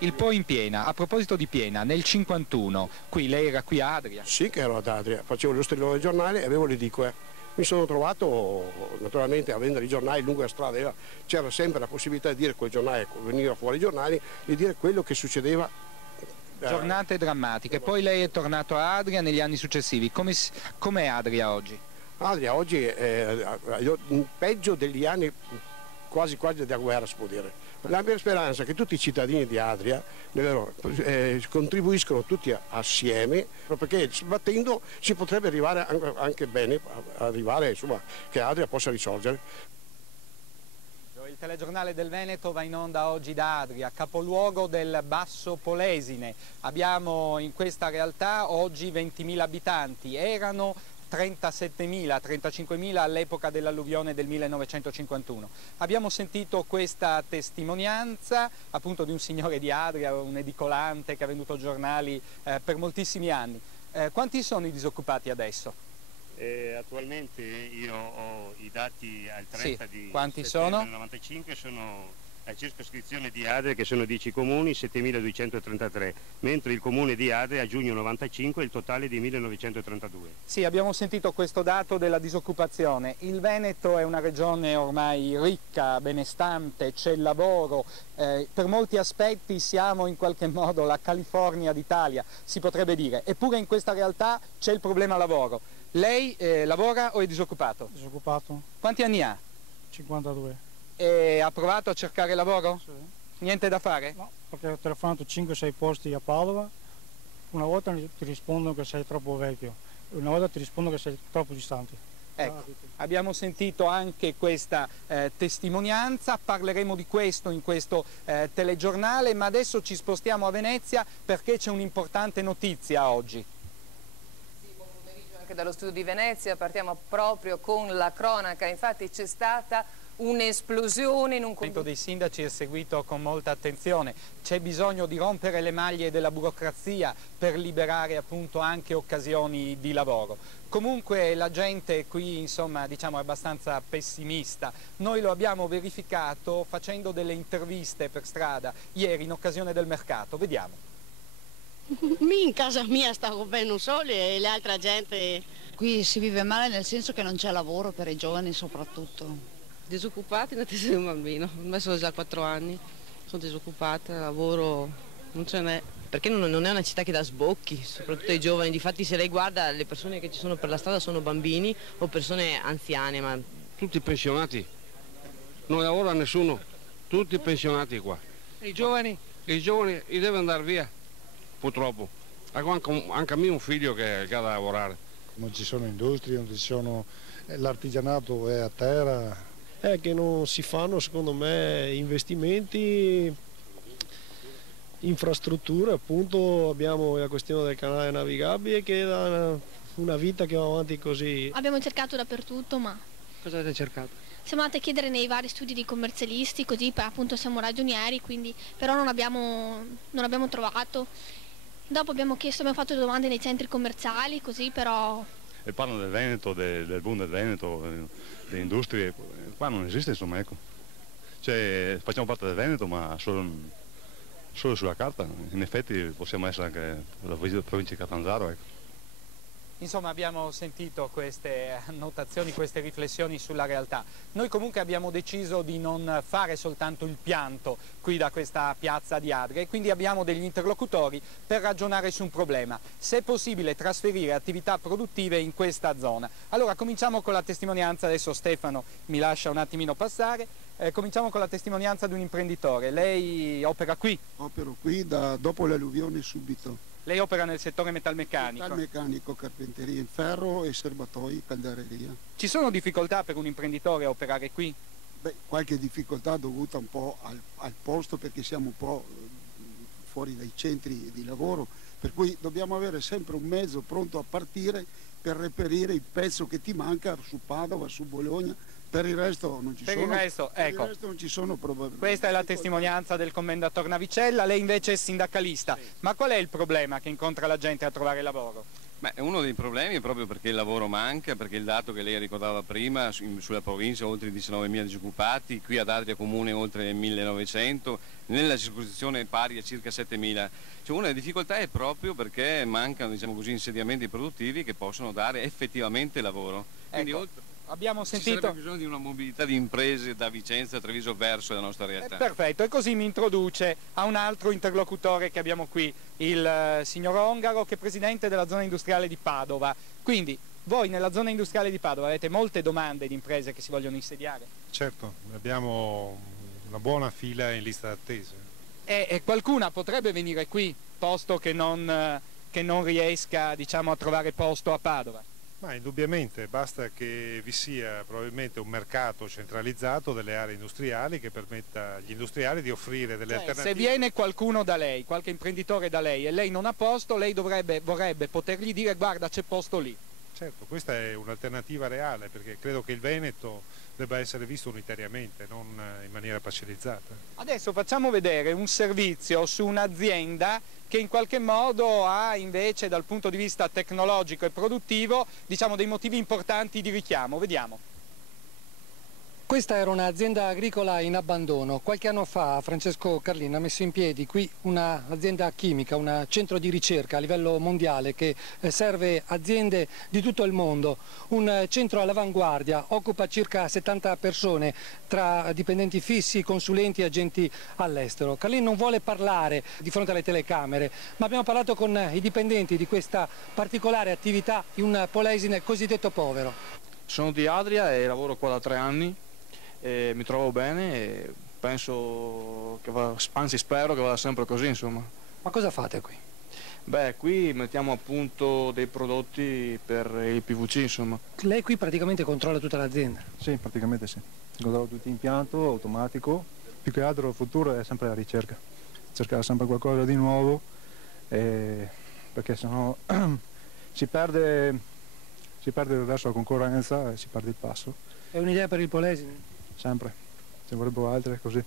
Il Po in Piena, a proposito di Piena, nel 51, lei era qui a Adria? Sì che ero ad Adria, facevo lo strillo del giornale e avevo l'edicoe. Mi sono trovato, naturalmente, a vendere i giornali lungo la strada, c'era sempre la possibilità di dire quel giornale, veniva fuori i giornali, di dire quello che succedeva. Giornate drammatiche, poi lei è tornato a Adria negli anni successivi, com'è Adria oggi? Adria oggi è peggio degli anni quasi della guerra, si può dire. La mia speranza è che tutti i cittadini di Adria contribuiscono tutti assieme, perché sbattendo si potrebbe arrivare anche bene, insomma, che Adria possa risorgere. Il telegiornale del Veneto va in onda oggi da Adria, capoluogo del Basso Polesine. Abbiamo in questa realtà oggi 20.000 abitanti, erano 37.000, 35.000 all'epoca dell'alluvione del 1951. Abbiamo sentito questa testimonianza appunto di un signore di Adria, un edicolante che ha venduto giornali per moltissimi anni. Quanti sono i disoccupati adesso? Attualmente io ho i dati al 30 sì. di Quanti settembre sono? del 95, sono la circoscrizione di Adria che sono 10 comuni, 7.233, mentre il comune di Adria a giugno 95 il totale di 1.932. Sì, abbiamo sentito questo dato della disoccupazione. Il Veneto è una regione ormai ricca, benestante, c'è il lavoro, per molti aspetti siamo in qualche modo la California d'Italia, si potrebbe dire, eppure in questa realtà c'è il problema lavoro. Lei lavora o è disoccupato? Disoccupato. Quanti anni ha? 52. E ha provato a cercare lavoro? Sì. Niente da fare? No, perché ho telefonato 5-6 posti a Padova, una volta ti rispondono che sei troppo vecchio, una volta ti rispondono che sei troppo distante. Ecco, abbiamo sentito anche questa testimonianza, parleremo di questo in questo telegiornale, ma adesso ci spostiamo a Venezia perché c'è un'importante notizia oggi. Buon pomeriggio anche dallo studio di Venezia, partiamo proprio con la cronaca, infatti c'è stata un'esplosione in un Il dei sindaci è seguito con molta attenzione, c'è bisogno di rompere le maglie della burocrazia per liberare appunto anche occasioni di lavoro. Comunque la gente qui insomma diciamo è abbastanza pessimista, noi lo abbiamo verificato facendo delle interviste per strada ieri in occasione del mercato, vediamo. In casa mia stavo bene solo e l'altra gente... Qui si vive male nel senso che non c'è lavoro per i giovani soprattutto. Disoccupati in attesa di un bambino, ormai sono già 4 anni, sono disoccupata, lavoro non ce n'è, perché non è una città che dà sbocchi, soprattutto ai giovani, difatti se lei guarda le persone che ci sono per la strada sono bambini o persone anziane. Ma... Tutti pensionati, non lavora nessuno, tutti pensionati qua. E i giovani? I giovani devono andare via, purtroppo, anche a me un figlio che ha da lavorare. Non ci sono industrie, non ci sono... l'artigianato è a terra. È che non si fanno secondo me investimenti, infrastrutture, appunto abbiamo la questione del canale navigabile che da una vita che va avanti così. Abbiamo cercato dappertutto, ma... Cosa avete cercato? Siamo andati a chiedere nei vari studi di commercialisti, così appunto siamo ragionieri, quindi però non abbiamo trovato. Dopo abbiamo fatto domande nei centri commerciali, così però... E parlano del Veneto, del boom del Veneto, delle industrie, qua non esiste insomma, ecco. Cioè, facciamo parte del Veneto ma solo sulla carta, in effetti possiamo essere anche la provincia di Catanzaro, ecco. Insomma abbiamo sentito queste annotazioni, queste riflessioni sulla realtà. Noi comunque abbiamo deciso di non fare soltanto il pianto qui da questa piazza di Adria e quindi abbiamo degli interlocutori per ragionare su un problema. Se è possibile trasferire attività produttive in questa zona. Allora cominciamo con la testimonianza, adesso Stefano mi lascia un attimino passare, cominciamo con la testimonianza di un imprenditore. Lei opera qui? Opero qui dopo le alluvioni subito. Lei opera nel settore metalmeccanico? Metalmeccanico, carpenteria in ferro e serbatoi, caldareria. Ci sono difficoltà per un imprenditore a operare qui? Beh, qualche difficoltà dovuta un po' al posto perché siamo un po' fuori dai centri di lavoro, per cui dobbiamo avere sempre un mezzo pronto a partire per reperire il pezzo che ti manca su Padova, su Bologna. Per il resto non ci non ci sono problemi. Questa è la testimonianza del commendator Navicella, lei invece è sindacalista. Sì. Ma qual è il problema che incontra la gente a trovare lavoro? Beh, uno dei problemi è proprio perché il lavoro manca, perché il dato che lei ricordava prima, sulla provincia oltre 19.000 disoccupati, qui ad Adria Comune oltre 1.900, nella circoscrizione pari a circa 7.000. Cioè, una delle difficoltà è proprio perché mancano, diciamo così, insediamenti produttivi che possono dare effettivamente lavoro. Quindi, ecco, abbiamo sentito... Ci sarebbe bisogno di una mobilità di imprese da Vicenza, Treviso verso la nostra realtà. Perfetto, e così mi introduce a un altro interlocutore che abbiamo qui, il signor Ongaro, che è presidente della zona industriale di Padova. Quindi voi nella zona industriale di Padova avete molte domande di imprese che si vogliono insediare? Certo, abbiamo una buona fila in lista d'attesa. E qualcuna potrebbe venire qui, posto che non riesca, diciamo, a trovare posto a Padova? Ma indubbiamente, basta che vi sia probabilmente un mercato centralizzato delle aree industriali che permetta agli industriali di offrire delle alternative. Se viene qualcuno da lei, qualche imprenditore da lei e lei non ha posto, lei vorrebbe potergli dire guarda c'è posto lì. Certo, questa è un'alternativa reale perché credo che il Veneto debba essere visto unitariamente, non in maniera parcellizzata. Adesso facciamo vedere un servizio su un'azienda che in qualche modo ha invece dal punto di vista tecnologico e produttivo, diciamo, dei motivi importanti di richiamo. Vediamo. Questa era un'azienda agricola in abbandono. Qualche anno fa Francesco Carlin ha messo in piedi qui un'azienda chimica, un centro di ricerca a livello mondiale che serve aziende di tutto il mondo. Un centro all'avanguardia, occupa circa 70 persone tra dipendenti fissi, consulenti e agenti all'estero. Carlin non vuole parlare di fronte alle telecamere, ma abbiamo parlato con i dipendenti di questa particolare attività in un Polesine cosiddetto povero. Sono di Adria e lavoro qua da 3 anni. Mi trovo bene e penso che anzi spero che vada sempre così, insomma. Ma cosa fate qui? Beh, qui mettiamo a punto dei prodotti per il PVC, insomma. Lei qui praticamente controlla tutta l'azienda? Sì, praticamente sì. Controllo tutto l'impianto automatico. Più che altro il futuro è sempre la ricerca. Cercare sempre qualcosa di nuovo perché sennò si perde verso la concorrenza e si perde il passo. È un'idea per il Polesine? Sempre, ci vorrebbero altre così,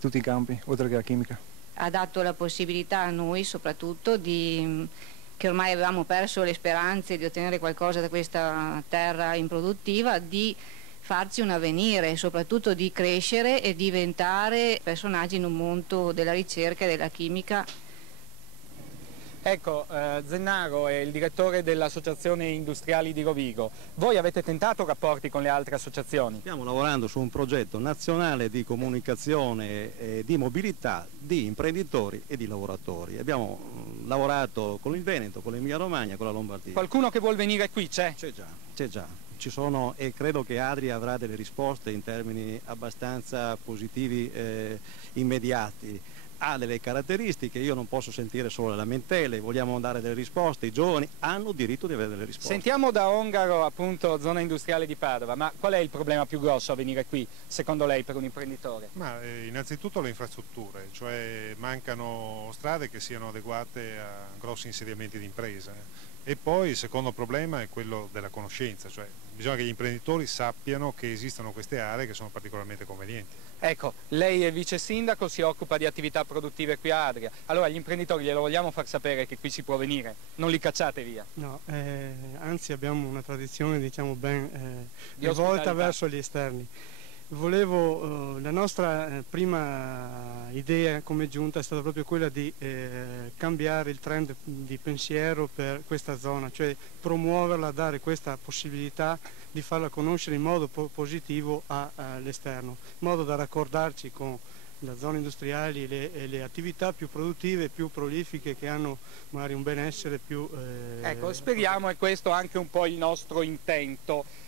tutti i campi, oltre che la chimica. Ha dato la possibilità a noi soprattutto che ormai avevamo perso le speranze di ottenere qualcosa da questa terra improduttiva, di farci un avvenire, soprattutto di crescere e diventare personaggi in un mondo della ricerca e della chimica. Ecco, Zennaro è il direttore dell'Associazione Industriali di Rovigo. Voi avete tentato rapporti con le altre associazioni? Stiamo lavorando su un progetto nazionale di comunicazione e di mobilità di imprenditori e di lavoratori. Abbiamo lavorato con il Veneto, con l'Emilia Romagna, con la Lombardia. Qualcuno che vuol venire qui c'è? C'è già. Ci sono e credo che Adria avrà delle risposte in termini abbastanza positivi immediati. Ha delle caratteristiche, io non posso sentire solo le lamentele, vogliamo dare delle risposte, i giovani hanno diritto di avere delle risposte. Sentiamo da Ongaro, appunto, zona industriale di Padova, ma qual è il problema più grosso a venire qui, secondo lei, per un imprenditore? Ma innanzitutto le infrastrutture, cioè mancano strade che siano adeguate a grossi insediamenti di impresa. E poi il secondo problema è quello della conoscenza, cioè bisogna che gli imprenditori sappiano che esistono queste aree che sono particolarmente convenienti. Ecco, lei è vice sindaco, si occupa di attività produttive qui a Adria. Allora gli imprenditori glielo vogliamo far sapere che qui si può venire, non li cacciate via? No, anzi abbiamo una tradizione, diciamo, ben rivolta verso gli esterni. La nostra prima idea come giunta è stata proprio quella di cambiare il trend di pensiero per questa zona, cioè promuoverla, dare questa possibilità di farla conoscere in modo positivo all'esterno, in modo da raccordarci con le zone industriali e le attività più produttive e più prolifiche che hanno magari un benessere più... Ecco, speriamo, è questo anche un po' il nostro intento.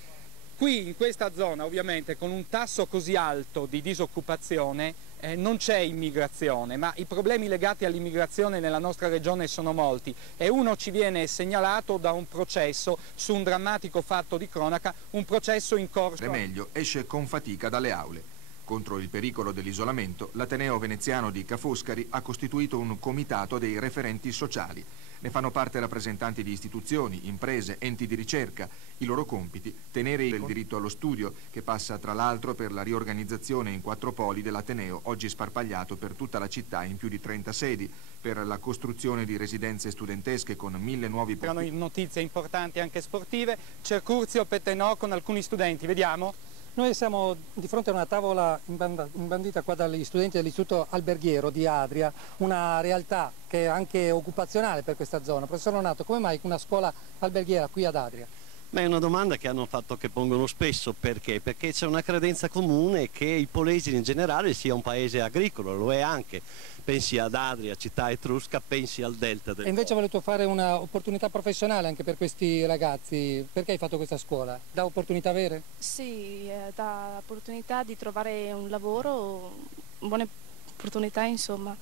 Qui in questa zona, ovviamente, con un tasso così alto di disoccupazione non c'è immigrazione, ma i problemi legati all'immigrazione nella nostra regione sono molti e uno ci viene segnalato da un processo su un drammatico fatto di cronaca, un processo in corso. Remeglio esce con fatica dalle aule. Contro il pericolo dell'isolamento, l'Ateneo veneziano di Ca' Foscari ha costituito un comitato dei referenti sociali. Ne fanno parte rappresentanti di istituzioni, imprese, enti di ricerca. I loro compiti: tenere il diritto allo studio, che passa tra l'altro per la riorganizzazione in 4 poli dell'Ateneo, oggi sparpagliato per tutta la città in più di 30 sedi, per la costruzione di residenze studentesche con 1000 nuovi posti. Erano notizie importanti anche sportive. C'è Curzio Pettenò con alcuni studenti, vediamo. Noi siamo di fronte a una tavola imbandita qua dagli studenti dell'Istituto Alberghiero di Adria, una realtà che è anche occupazionale per questa zona. Professor Nonato, come mai una scuola alberghiera qui ad Adria? Beh, è una domanda che hanno fatto, che pongono spesso. Perché? Perché c'è una credenza comune che il Polesine in generale sia un paese agricolo, lo è anche. Pensi ad Adria, città etrusca, pensi al delta del Po. E invece hai voluto fare un'opportunità professionale anche per questi ragazzi. Perché hai fatto questa scuola? Dà opportunità vere? Sì, dà l'opportunità di trovare un lavoro, buone opportunità insomma.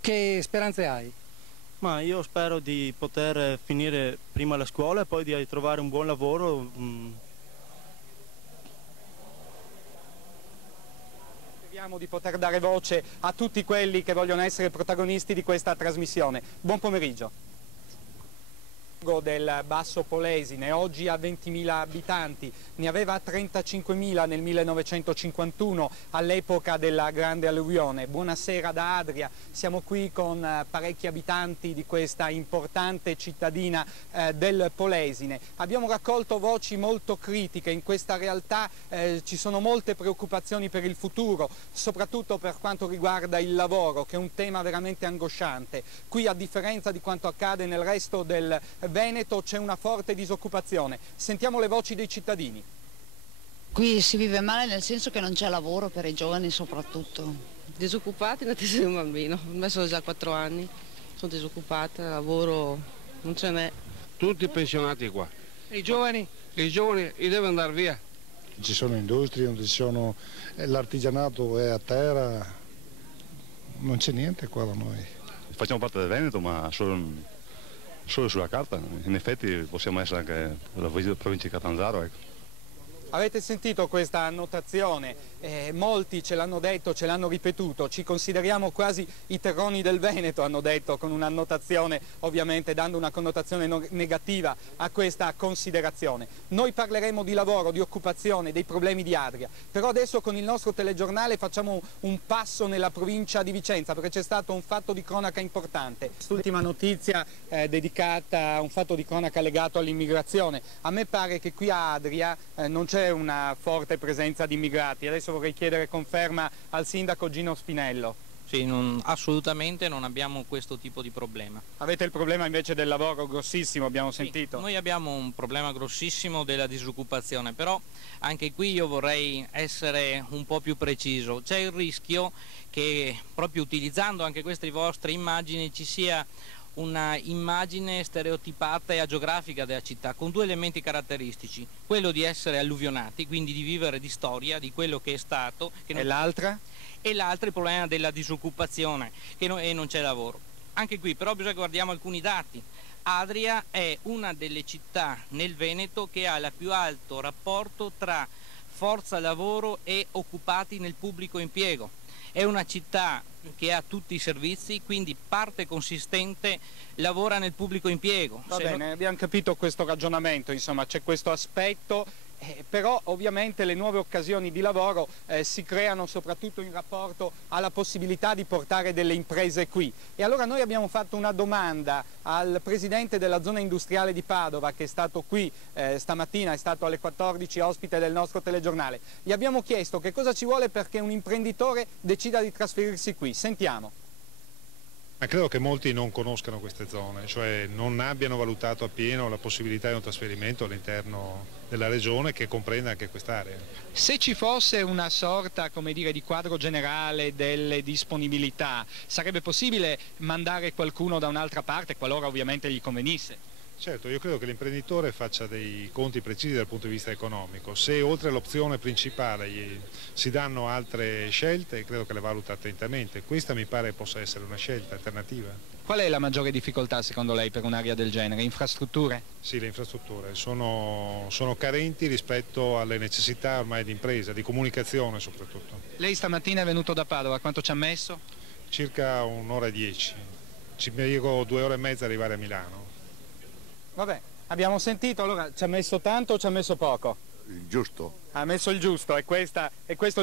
Che speranze hai? Ma io spero di poter finire prima la scuola e poi di trovare un buon lavoro. Speriamo di poter dare voce a tutti quelli che vogliono essere protagonisti di questa trasmissione. Buon pomeriggio. Del Basso Polesine oggi ha 20.000 abitanti, ne aveva 35.000 nel 1951 all'epoca della grande alluvione. Buonasera da Adria, siamo qui con parecchi abitanti di questa importante cittadina del Polesine. Abbiamo raccolto voci molto critiche, in questa realtà ci sono molte preoccupazioni per il futuro, soprattutto per quanto riguarda il lavoro, che è un tema veramente angosciante. Qui, a differenza di quanto accade nel resto del Veneto, c'è una forte disoccupazione. Sentiamo le voci dei cittadini. Qui si vive male nel senso che non c'è lavoro per i giovani soprattutto. Disoccupati in attesa di un bambino, ormai sono già 4 anni, sono disoccupata, lavoro non ce n'è. Tutti pensionati qua. E i giovani? I giovani devono andare via. Ci sono industrie, l'artigianato è a terra, non c'è niente qua da noi. Facciamo parte del Veneto, ma solo sulla carta. In effetti possiamo essere anche la provincia di Catanzaro. Ecco. Avete sentito questa annotazione? Molti ce l'hanno detto, ce l'hanno ripetuto, ci consideriamo quasi i terroni del Veneto, hanno detto, con un'annotazione ovviamente dando una connotazione negativa a questa considerazione. Noi parleremo di lavoro, di occupazione, dei problemi di Adria, però adesso con il nostro telegiornale facciamo un passo nella provincia di Vicenza, perché c'è stato un fatto di cronaca importante. Quest'ultima notizia dedicata a un fatto di cronaca legato all'immigrazione. A me pare che qui a Adria non c'è una forte presenza di immigrati. Adesso vorrei chiedere conferma al sindaco Gino Spinello. Sì, assolutamente non abbiamo questo tipo di problema. Avete il problema invece del lavoro grossissimo, abbiamo sentito. Noi abbiamo un problema grossissimo della disoccupazione, però anche qui io vorrei essere un po' più preciso. C'è il rischio che, proprio utilizzando anche queste vostre immagini, ci sia una immagine stereotipata e agiografica della città con 2 elementi caratteristici: quello di essere alluvionati, quindi di vivere di storia, di quello che è stato. E l'altra? E l'altro il problema della disoccupazione e non c'è lavoro. Anche qui però bisogna che guardiamo alcuni dati. Adria è una delle città nel Veneto che ha il più alto rapporto tra forza lavoro e occupati nel pubblico impiego. È una città che ha tutti i servizi, quindi parte consistente lavora nel pubblico impiego. Va bene, abbiamo capito questo ragionamento, insomma c'è questo aspetto, però ovviamente le nuove occasioni di lavoro si creano soprattutto in rapporto alla possibilità di portare delle imprese qui. E allora noi abbiamo fatto una domanda al presidente della zona industriale di Padova, che è stato qui stamattina, è stato alle 14 ospite del nostro telegiornale. Gli abbiamo chiesto che cosa ci vuole perché un imprenditore decida di trasferirsi qui. Sentiamo. Ma credo che molti non conoscano queste zone, cioè non abbiano valutato appieno la possibilità di un trasferimento all'interno della regione che comprenda anche quest'area. Se ci fosse una sorta, come dire, di quadro generale delle disponibilità, sarebbe possibile mandare qualcuno da un'altra parte, qualora ovviamente gli convenisse? Certo, io credo che l'imprenditore faccia dei conti precisi dal punto di vista economico. Se oltre all'opzione principale si danno altre scelte, credo che le valuta attentamente. Questa mi pare possa essere una scelta alternativa. Qual è la maggiore difficoltà secondo lei per un'area del genere? Infrastrutture? Sì, le infrastrutture sono carenti rispetto alle necessità ormai di impresa, di comunicazione soprattutto. Lei stamattina è venuto da Padova, quanto ci ha messo? Circa 1 ora e 10. Ci impiego 2 ore e mezza ad arrivare a Milano. Vabbè, abbiamo sentito, allora ci ha messo tanto o ci ha messo poco? Il giusto. Ha messo il giusto, è questo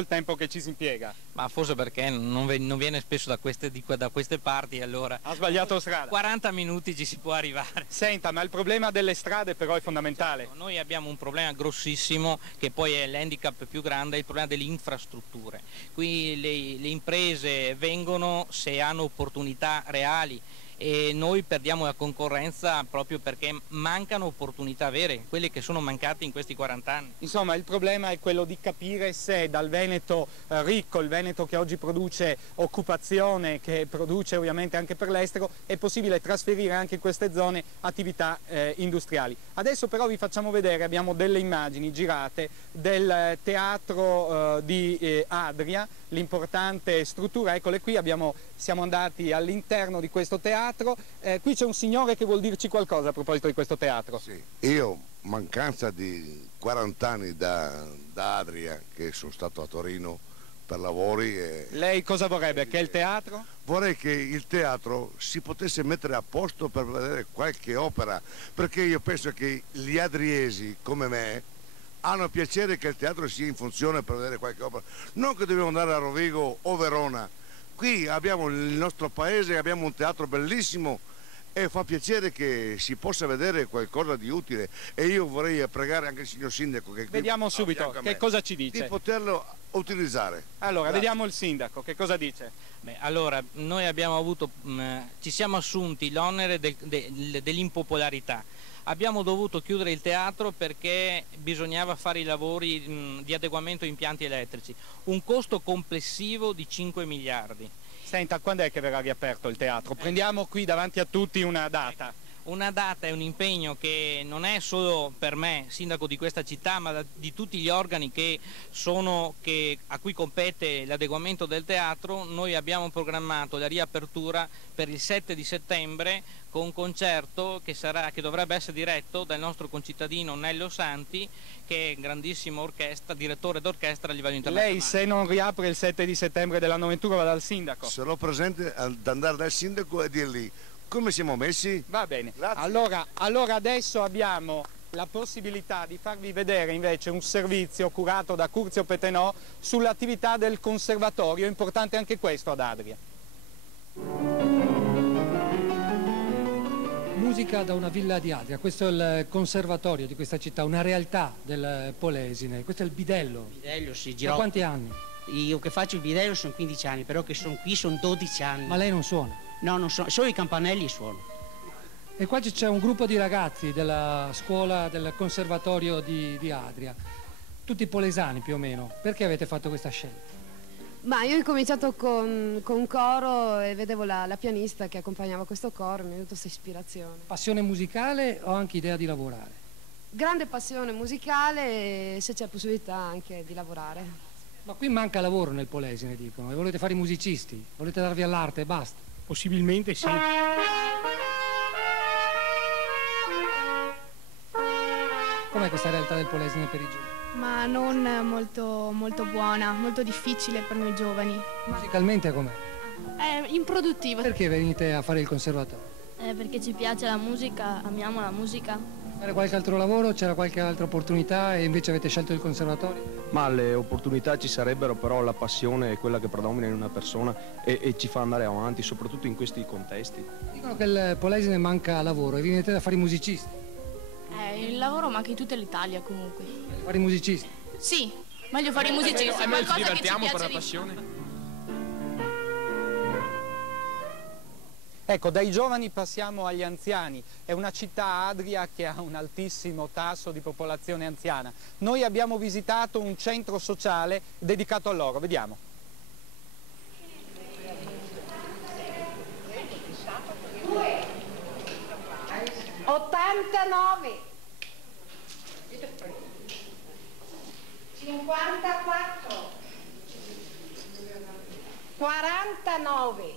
il tempo che ci si impiega. Ma forse perché non viene spesso da queste parti, allora... Ha sbagliato strada. 40 minuti ci si può arrivare. Senta, ma il problema delle strade però è fondamentale. Certo, noi abbiamo un problema grossissimo, che poi è l'handicap più grande, è il problema delle infrastrutture. Qui le imprese vengono se hanno opportunità reali, e noi perdiamo la concorrenza proprio perché mancano opportunità vere, quelle che sono mancate in questi 40 anni. Insomma, il problema è quello di capire se dal Veneto ricco, il Veneto che oggi produce occupazione, che produce ovviamente anche per l'estero, è possibile trasferire anche in queste zone attività industriali. Adesso però vi facciamo vedere, abbiamo delle immagini girate del teatro di Adria, l'importante struttura, eccole qui, siamo andati all'interno di questo teatro. Qui c'è un signore che vuol dirci qualcosa a proposito di questo teatro. Sì. Io, mancanza di 40 anni da Adria, che sono stato a Torino per lavori. Lei cosa vorrebbe? Che il teatro? Vorrei che il teatro si potesse mettere a posto per vedere qualche opera, perché io penso che gli adriesi come me hanno piacere che il teatro sia in funzione per vedere qualche opera, non che dobbiamo andare a Rovigo o Verona. Qui abbiamo il nostro paese, abbiamo un teatro bellissimo e fa piacere che si possa vedere qualcosa di utile, e io vorrei pregare anche il signor Sindaco che vediamo subito che cosa ci dice, di poterlo utilizzare. Allora, grazie. Vediamo il Sindaco, che cosa dice? Beh, allora, noi abbiamo avuto, ci siamo assunti l'onere dell'impopolarità. Abbiamo dovuto chiudere il teatro perché bisognava fare i lavori di adeguamento impianti elettrici, un costo complessivo di 5 miliardi. Senta, quando è che verrà riaperto il teatro? Prendiamo qui davanti a tutti una data. Una data è un impegno che non è solo per me, sindaco di questa città, ma di tutti gli organi a cui compete l'adeguamento del teatro. Noi abbiamo programmato la riapertura per il 7 di settembre con un concerto che dovrebbe essere diretto dal nostro concittadino Nello Santi, che è grandissimo direttore d'orchestra a livello internazionale. Lei, se non riapre il 7 di settembre dell'anno 21, va dal sindaco? Sarò presente ad andare dal sindaco e dirgli come siamo messi. Va bene. Allora adesso abbiamo la possibilità di farvi vedere invece un servizio curato da Curzio Petenò sull'attività del conservatorio, importante anche questo ad Adria. Musica da una villa di Adria, questo è il conservatorio di questa città, una realtà del Polesine, questo è il bidello. Bidello, sì, Da quanti anni? Io che faccio il bidello sono 15 anni, però che sono qui sono 12 anni. Ma lei non suona? No, non suono, solo i campanelli suono. E qua c'è un gruppo di ragazzi della scuola del conservatorio di Adria, tutti polesani più o meno. Perché avete fatto questa scelta? Ma io ho cominciato con un coro e vedevo la pianista che accompagnava questo coro, mi è venuta questa ispirazione. Passione musicale o anche idea di lavorare? Grande passione musicale e se c'è possibilità anche di lavorare. Ma qui manca lavoro nel Polesine, dicono, e volete fare i musicisti, volete darvi all'arte e basta. Possibilmente sì. Com'è questa realtà del Polesine per i giovani? Ma non molto buona, molto difficile per noi giovani. Musicalmente com'è? È improduttiva. Perché venite a fare il conservatorio? Perché ci piace la musica, amiamo la musica. Fare qualche altro lavoro? C'era qualche altra opportunità e invece avete scelto il conservatorio? Ma le opportunità ci sarebbero, però la passione è quella che predomina in una persona e ci fa andare avanti, soprattutto in questi contesti. Dicono che il Polesine manca lavoro e venite a fare i musicisti. Il lavoro manca in tutta l'Italia comunque. Fare i musicisti? Sì, meglio fare i musicisti. Almeno ci divertiamo per la passione. Ecco, dai giovani passiamo agli anziani. È una città, Adria, che ha un altissimo tasso di popolazione anziana. Noi abbiamo visitato un centro sociale dedicato a loro. Vediamo. 49, 54, 49.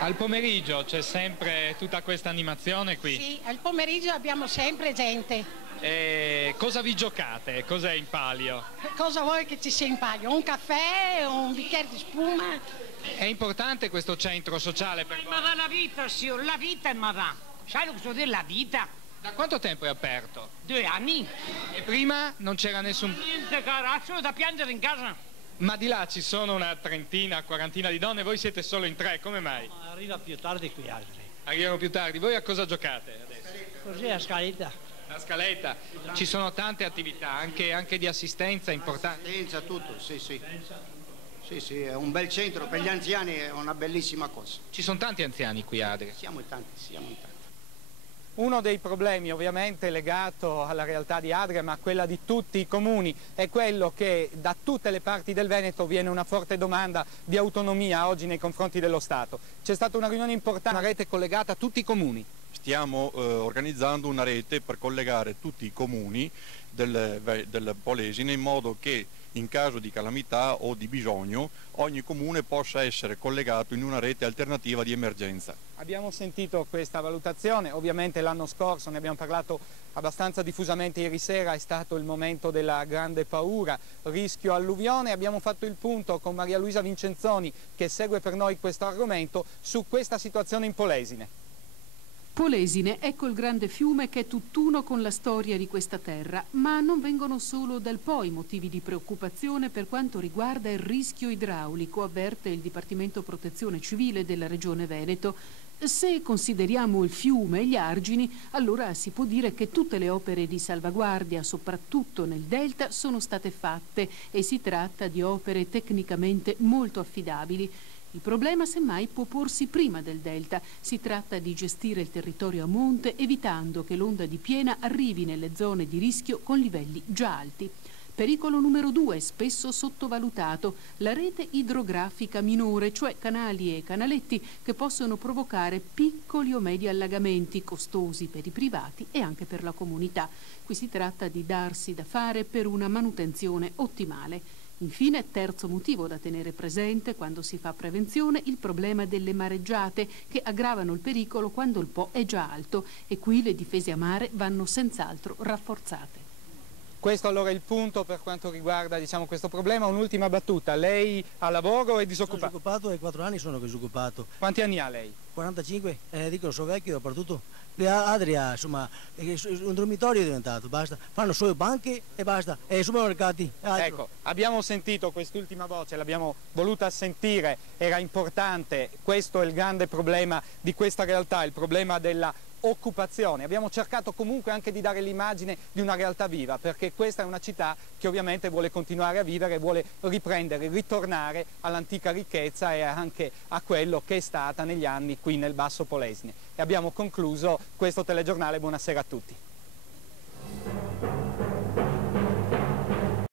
Al pomeriggio c'è sempre tutta questa animazione qui? Sì, al pomeriggio abbiamo sempre gente. E cosa vi giocate? Cos'è in palio? Cosa vuoi che ci sia in palio? Un caffè, un bicchiere di spuma? È importante questo centro sociale per voi? Ma va la vita, signor, la vita ma va. Sai lo che vuol dire la vita? Da quanto tempo è aperto? 2 anni. E prima non c'era nessun... Niente carazzo da piangere in casa. Ma di là ci sono una trentina, quarantina di donne, voi siete solo in 3, come mai? Arriva più tardi qui altri. Arrivano più tardi, voi a cosa giocate adesso? Così a scaletta. La scaletta, ci sono tante attività, anche di assistenza importanti. Assistenza, tutto, sì, sì. Sì, sì, è un bel centro, per gli anziani è una bellissima cosa. Ci sono tanti anziani qui, Adria? Siamo in tanti, siamo in tanti. Uno dei problemi ovviamente legato alla realtà di Adria, ma a quella di tutti i comuni, è quello che da tutte le parti del Veneto viene una forte domanda di autonomia oggi nei confronti dello Stato. C'è stata una riunione importante, una rete collegata a tutti i comuni. Stiamo organizzando una rete per collegare tutti i comuni del Polesine in modo che in caso di calamità o di bisogno ogni comune possa essere collegato in una rete alternativa di emergenza. Abbiamo sentito questa valutazione, ovviamente l'anno scorso ne abbiamo parlato abbastanza diffusamente ieri sera, è stato il momento della grande paura, rischio alluvione. Abbiamo fatto il punto con Maria Luisa Vincenzoni, che segue per noi questo argomento, su questa situazione in Polesine. Polesine, ecco il grande fiume che è tutt'uno con la storia di questa terra, ma non vengono solo dal Po i motivi di preoccupazione per quanto riguarda il rischio idraulico, avverte il Dipartimento Protezione Civile della Regione Veneto. Se consideriamo il fiume e gli argini, allora si può dire che tutte le opere di salvaguardia, soprattutto nel delta, sono state fatte e si tratta di opere tecnicamente molto affidabili. Il problema semmai può porsi prima del delta, si tratta di gestire il territorio a monte evitando che l'onda di piena arrivi nelle zone di rischio con livelli già alti. Pericolo numero 2, spesso sottovalutato, la rete idrografica minore, cioè canali e canaletti che possono provocare piccoli o medi allagamenti costosi per i privati e anche per la comunità. Qui si tratta di darsi da fare per una manutenzione ottimale. Infine, terzo motivo da tenere presente quando si fa prevenzione, il problema delle mareggiate che aggravano il pericolo quando il Po è già alto e qui le difese a mare vanno senz'altro rafforzate. Questo allora è il punto per quanto riguarda questo problema. Un'ultima battuta, lei ha lavoro o è disoccupato? Sono disoccupato e 4 anni sono disoccupato. Quanti anni ha lei? 45, dico sono vecchio dappertutto. Adria, insomma, un dormitorio è diventato, basta. Fanno solo banche e basta, e supermercati. Ecco, abbiamo sentito quest'ultima voce, l'abbiamo voluta sentire, era importante, questo è il grande problema di questa realtà, il problema della occupazione. Abbiamo cercato comunque anche di dare l'immagine di una realtà viva, perché questa è una città che ovviamente vuole continuare a vivere, vuole riprendere, ritornare all'antica ricchezza e anche a quello che è stata negli anni qui nel Basso Polesine. E abbiamo concluso questo telegiornale, buonasera a tutti.